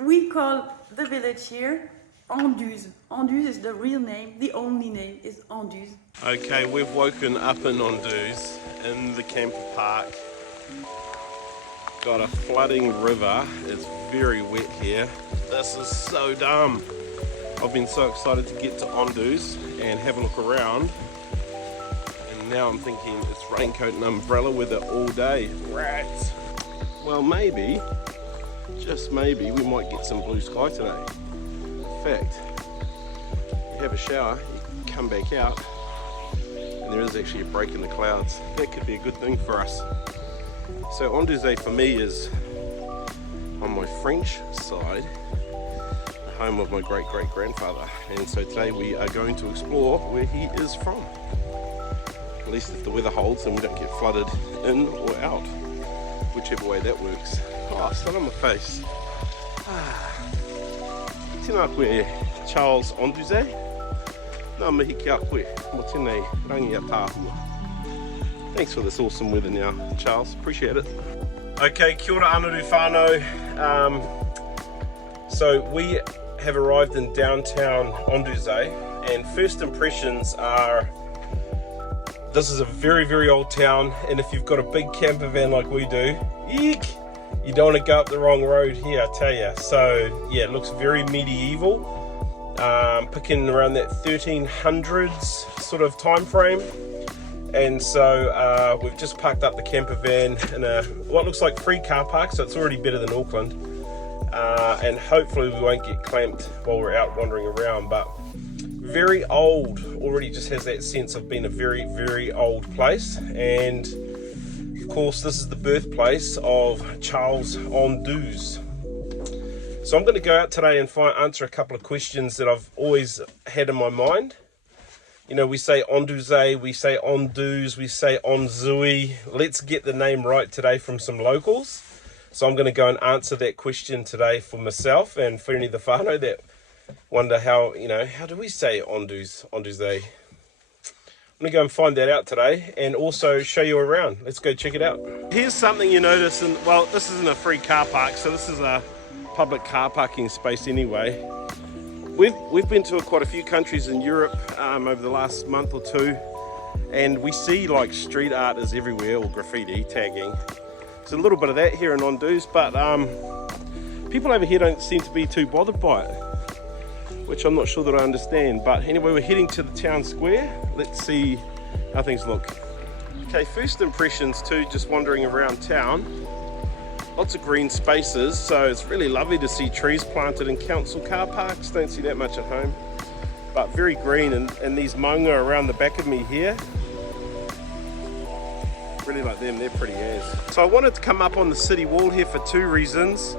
we call the village here Anduze. Anduze is the real name, the only name is Anduze. Okay, we've woken up in Anduze in the camper park. Got a flooding river, it's very wet here. This is so dumb. I've been so excited to get to Anduze and have a look around. And now I'm thinking it's raincoat and umbrella weather all day. Rats. Well, maybe, just maybe, we might get some blue sky today. In fact, you have a shower, you come back out, and there is actually a break in the clouds. That could be a good thing for us. So Anduze for me is on my French side, the home of my great-great-grandfather. And so today we are going to explore where he is from. At least if the weather holds and we don't get flooded in or out, whichever way that works. Oh, sun on my face. Tēnā koe Charles Anduze. Nā mihi kia koe, mo tēnei rangi a tāhua. Thanks for this awesome weather now, Charles. Appreciate it. Okay, kia ora Anaru whānau. So we have arrived in downtown Anduze, and first impressions are this is a very, very old town, and if you've got a big camper van like we do, eek, you don't want to go up the wrong road here, I tell you. So yeah, it looks very medieval, picking around that 1300s sort of time frame. And so we've just parked up the camper van in a what looks like free car park, so it's already better than Auckland. And hopefully we won't get clamped while we're out wandering around, but very old, already just has that sense of being a very, very old place. And of course this is the birthplace of Charles Anduze. So I'm going to go out today and answer a couple of questions that I've always had in my mind. You know, we say Anduze, we say Anduze, we say Anzui. Let's get the name right today from some locals. So I'm going to go and answer that question today for myself and for any of the whānau that wonder how, you know, how do we say Anduze? I'm going to go and find that out today and also show you around. Let's go check it out. Here's something you notice, and well, this isn't a free car park, so this is a public car parking space anyway. We've been to quite a few countries in Europe over the last month or two, and we see like street art is everywhere, or graffiti tagging. So a little bit of that here in Anduze, but people over here don't seem to be too bothered by it, which I'm not sure that I understand. But anyway, we're heading to the town square. Let's see how things look. Okay, first impressions too, just wandering around town. Lots of green spaces, so it's really lovely to see trees planted in council car parks. Don't see that much at home, but very green, and these maunga around the back of me here, really like them, they're pretty as. So I wanted to come up on the city wall here for two reasons.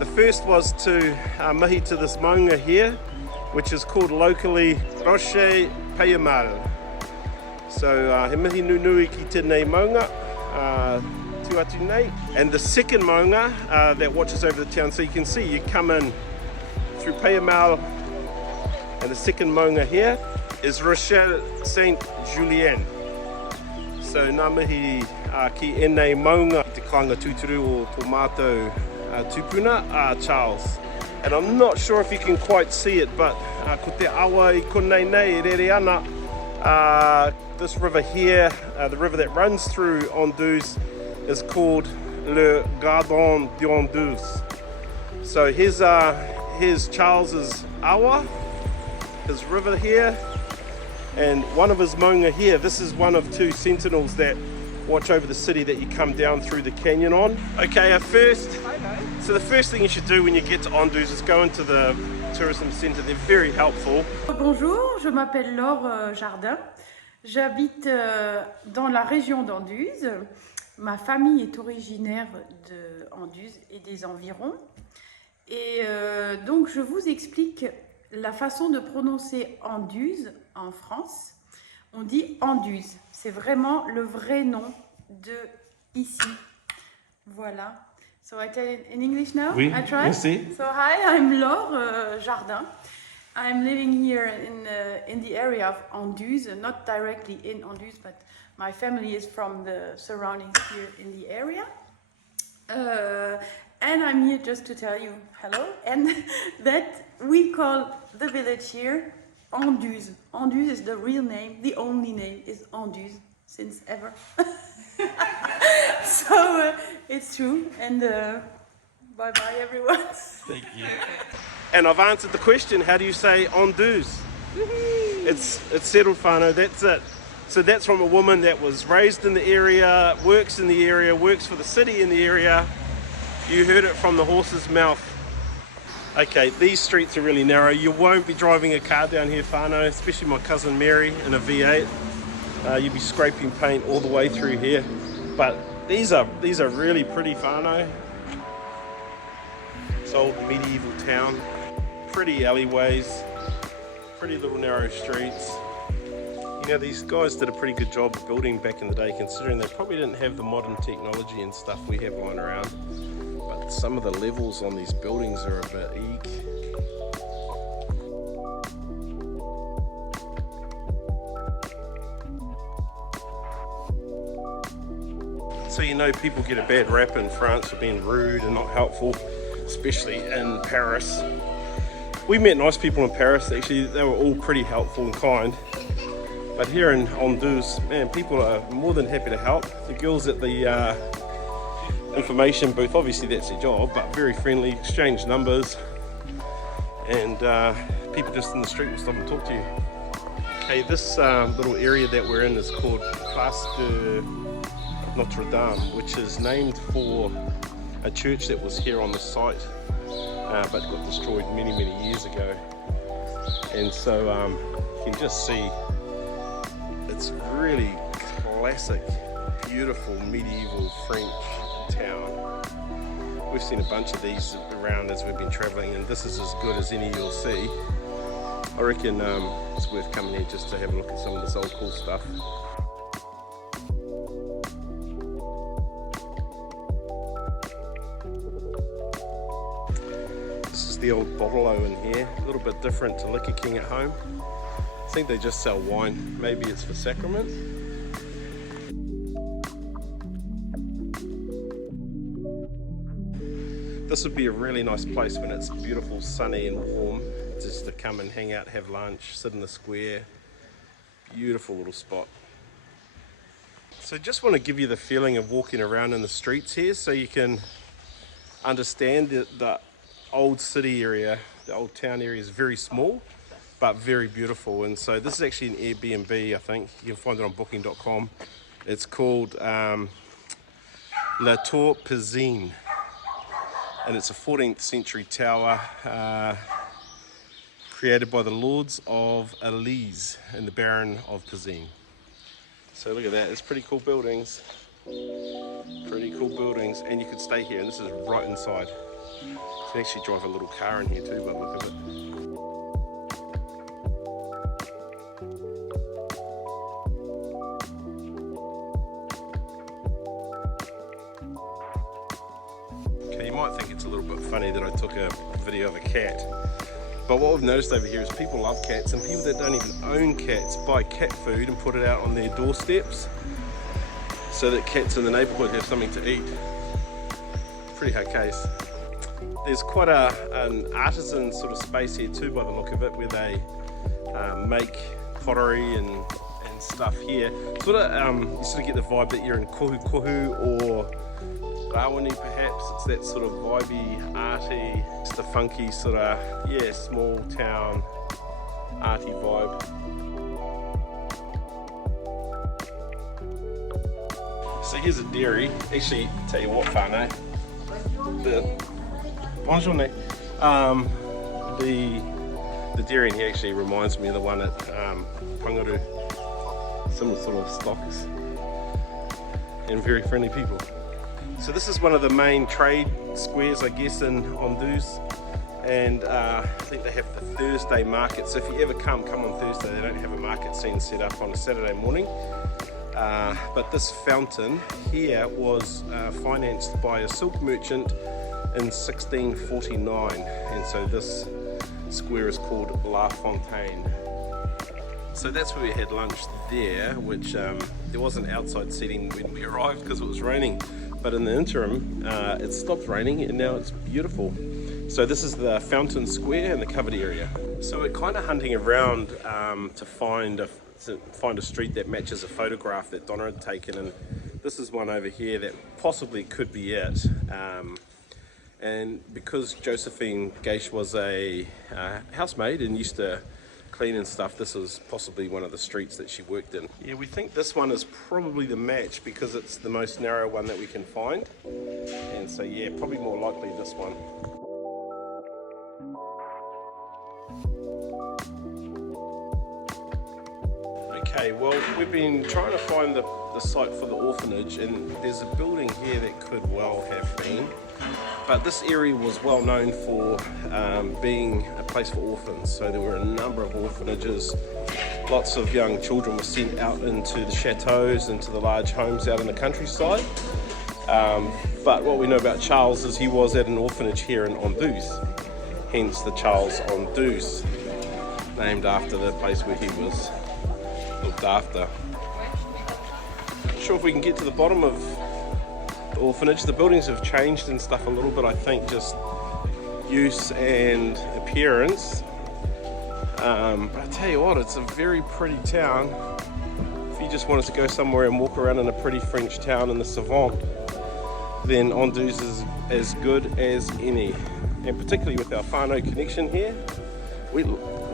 The first was to mihi to this maunga here, which is called locally Roche Payamal. So he mihi nunui ki tēnei maunga. And the second maunga that watches over the town, so you can see you come in through Payamal, and the second maunga here is Rochelle Saint Julien. So nā mihi ki ēnei maunga te kāinga tūturu o tō mātou tupuna Charles. And I'm not sure if you can quite see it, but ko te awa I konei nei rere ana. This river here, the river that runs through Anduze, is called Le Gardon d'Anduze. So here's Charles's awa, his river here, and one of his maunga here. This is one of two sentinels that watch over the city that you come down through the canyon on. Okay, so the first thing you should do when you get to Anduze is go into the tourism centre. They're very helpful. Bonjour, je m'appelle Laure Jardin. J'habite dans la région d'Anduze. Ma famille est originaire de Anduze et des environs. Et donc je vous explique la façon de prononcer Anduze en France. On dit Anduze. C'est vraiment le vrai nom de ici. Voilà. So I tell it in English now? Oui, I try? merci. So hi, I'm Laure Jardin. I'm living here in the area of Anduze, not directly in Anduze, but my family is from the surroundings here in the area. And I'm here just to tell you hello, and that we call the village here Anduze. Anduze is the real name, the only name is Anduze since ever. So it's true, and bye bye everyone. Thank you. And I've answered the question, how do you say Anduze? It's settled whānau, that's it. So that's from a woman that was raised in the area, works in the area, works for the city in the area. You heard it from the horse's mouth. Okay, these streets are really narrow. You won't be driving a car down here, whānau, especially my cousin Mary in a V8. You'll be scraping paint all the way through here. But these are really pretty, whānau. It's old medieval town. Pretty alleyways, pretty little narrow streets. You know, these guys did a pretty good job of building back in the day, considering they probably didn't have the modern technology and stuff we have lying around. But some of the levels on these buildings are a bit eek. So you know, people get a bad rap in France for being rude and not helpful, especially in Paris. We met nice people in Paris, actually. They were all pretty helpful and kind. But here in Anduze, man, people are more than happy to help. The girls at the information booth, obviously that's their job, but very friendly, exchange numbers, and people just in the street will stop and talk to you. Okay, this little area that we're in is called Place de Notre Dame, which is named for a church that was here on the site, but got destroyed many years ago. And so you can just see it's really classic, beautiful medieval French town. We've seen a bunch of these around as we've been travelling, and this is as good as any you'll see. I reckon it's worth coming here just to have a look at some of this old cool stuff. This is the old bottle-o in here, a little bit different to Liquor King at home. I think they just sell wine, maybe it's for sacrament. This would be a really nice place when it's beautiful, sunny and warm, just to come and hang out, have lunch, sit in the square. Beautiful little spot. So just want to give you the feeling of walking around in the streets here so you can understand the old city area, the old town area is very small but very beautiful. And so this is actually an Airbnb, I think. You can find it on booking.com. It's called La Tour Piscine, and it's a 14th century tower created by the Lords of Elise and the Baron of Piscine. So look at that, it's pretty cool buildings. Pretty cool buildings, and you could stay here, and this is right inside. You can actually drive a little car in here too, by the look of it. Okay, you might think it's a little bit funny that I took a video of a cat, but what we've noticed over here is people love cats, and people that don't even own cats buy cat food and put it out on their doorsteps so that cats in the neighbourhood have something to eat. Pretty hard case. There's quite an artisan sort of space here too, by the look of it, where they make pottery and stuff here. You sort of get the vibe that you're in Kohu or Rawani perhaps. It's that sort of vibey, arty, just a funky sort of, yeah, small town arty vibe. So here's a dairy. Actually, tell you what, whānau. Bonjour. The dairy in here actually reminds me of the one at Pangaru. Similar sort of stocks and very friendly people. So this is one of the main trade squares, I guess, in Anduze, and I think they have the Thursday market. So if you ever come on Thursday. They don't have a market scene set up on a Saturday morning. But this fountain here was financed by a silk merchant in 1649, and so this square is called La Fontaine. So that's where we had lunch there, which there wasn't outside seating when we arrived because it was raining. but in the interim it stopped raining and now it's beautiful. So this is the fountain square and the covered area. So we're kind of hunting around to find a street that matches a photograph that Donna had taken, and this is one over here that possibly could be it. And because Josephine Gaish was a housemaid and used to clean and stuff, this is possibly one of the streets that she worked in. Yeah, we think this one is probably the match because it's the most narrow one that we can find. And so yeah, probably more likely this one. Okay, well, we've been trying to find the site for the orphanage, and there's a building here that could well have been. But this area was well known for being a place for orphans. So there were a number of orphanages. Lots of young children were sent out into the chateaus, into the large homes out in the countryside. But what we know about Charles is he was at an orphanage here in Anduze, hence the Charles Anduze, named after the place where he was looked after. Not sure if we can get to the bottom of the orphanage. The buildings have changed and stuff a little bit, I think, just use and appearance. But I tell you what, it's a very pretty town. If you just wanted to go somewhere and walk around in a pretty French town in the Cervante, then Anduze is as good as any. And particularly with our whānau connection here, we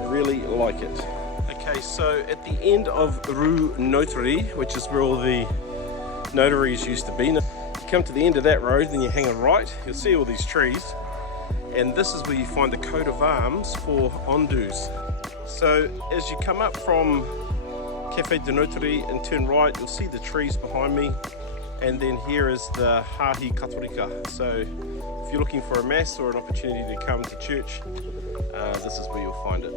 really like it. Okay, so at the end of Rue Notary, which is where all the notaries used to be, you come to the end of that road, then you hang a right, you'll see all these trees, and this is where you find the coat of arms for Anduze. So as you come up from Café de Notary and turn right, you'll see the trees behind me, and then here is the Hahi Katorika. So if you're looking for a mass or an opportunity to come to church, this is where you'll find it.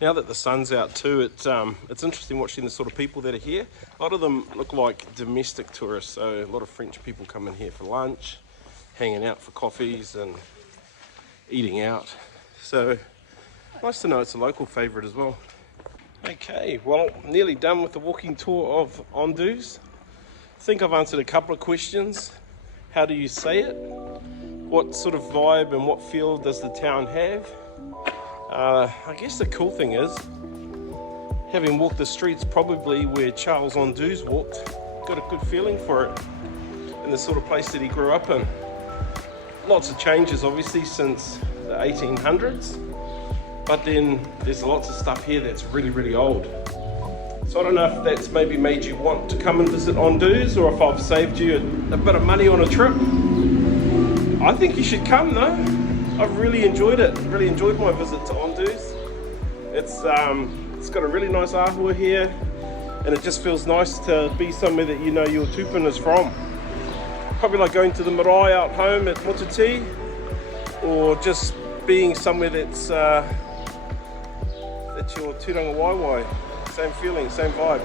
Now that the sun's out too, it's interesting watching the sort of people that are here. A lot of them look like domestic tourists, so a lot of French people coming here for lunch, hanging out for coffees and eating out. So nice to know it's a local favourite as well. Okay, well, nearly done with the walking tour of Anduze. I think I've answered a couple of questions. How do you say it? What sort of vibe and what feel does the town have? I guess the cool thing is, having walked the streets probably where Charles Anduze walked, got a good feeling for it and the sort of place that he grew up in. Lots of changes obviously since the 1800s, but then there's lots of stuff here that's really, really old. So I don't know if that's maybe made you want to come and visit Anduze, or if I've saved you a bit of money on a trip. I think you should come though. I've really enjoyed it. Really enjoyed my visit to Anduze. It's got a really nice ahua here, and it just feels nice to be somewhere that you know your tupuna is from. Probably like going to the marae out home at Motiti, or just being somewhere that's your tūranga waiwai. Same feeling, same vibe.